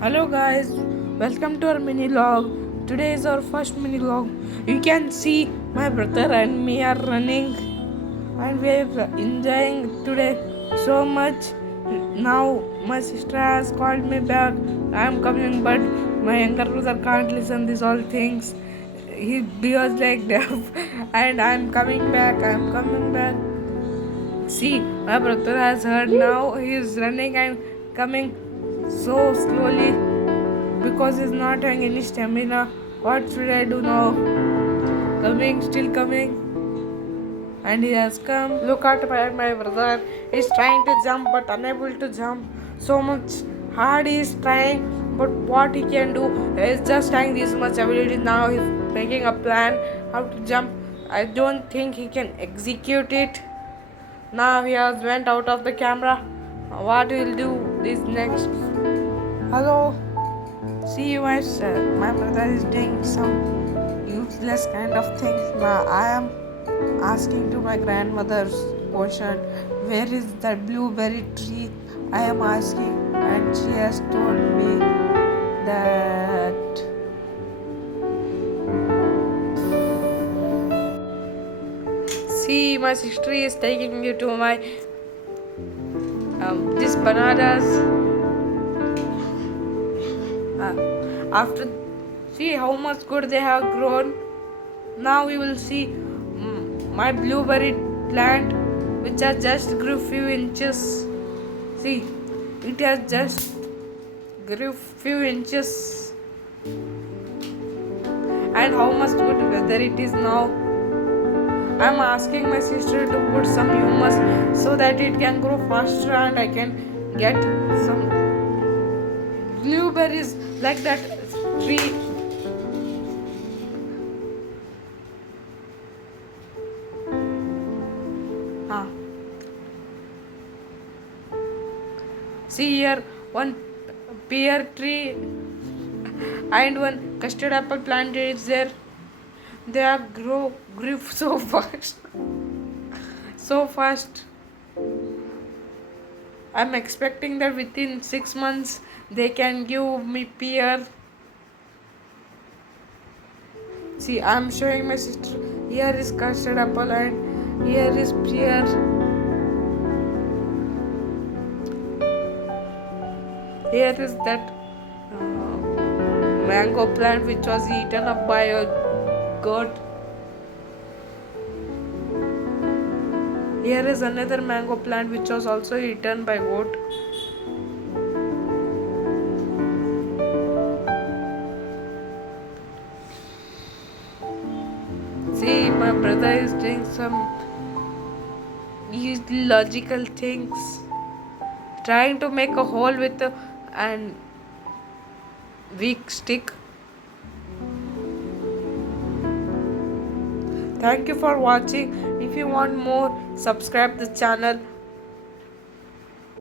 Hello guys, welcome to our mini log. Today is our first mini log. You can see my brother and me are running and we are enjoying today so much. Now my sister has called me back. I am coming but my younger brother can't listen these all things. He was like deaf and I am coming back. I am coming back. See, my brother has heard now. He is running and coming so slowly because he's not having any stamina. What should I do now? Coming, still coming. And he has come. Look at my brother. He's trying to jump but unable to jump. So much hard he is trying, but what he can do is just having this much ability. Now he's making a plan how to jump. I don't think he can execute it. Now he has went out of the camera. What will do is next. Hello. See you guys. My brother is doing some useless kind of things. Now I am asking to my grandmother's question. Where is that blueberry tree? I am asking, and she has told me that. See, my sister is taking you to my this bananas. After see how much good they have grown. Now we will see my blueberry plant which has just grew few inches. See, it has just grew few inches. And how much good weather it is now. I am asking my sister to put some humus so that it can grow faster and I can get some blueberries like that tree. See here, one pear tree and one custard apple plant is there. They are grew so fast, so fast. I'm expecting that within 6 months they can give me pear. See, I'm showing my sister. Here is custard apple and here is pear. Here is that mango plant which was eaten up by a goat. Here is another mango plant which was also eaten by goat. See, my brother is doing some illogical things, trying to make a hole with an weak stick. Thank you for watching. If you want more, subscribe the channel.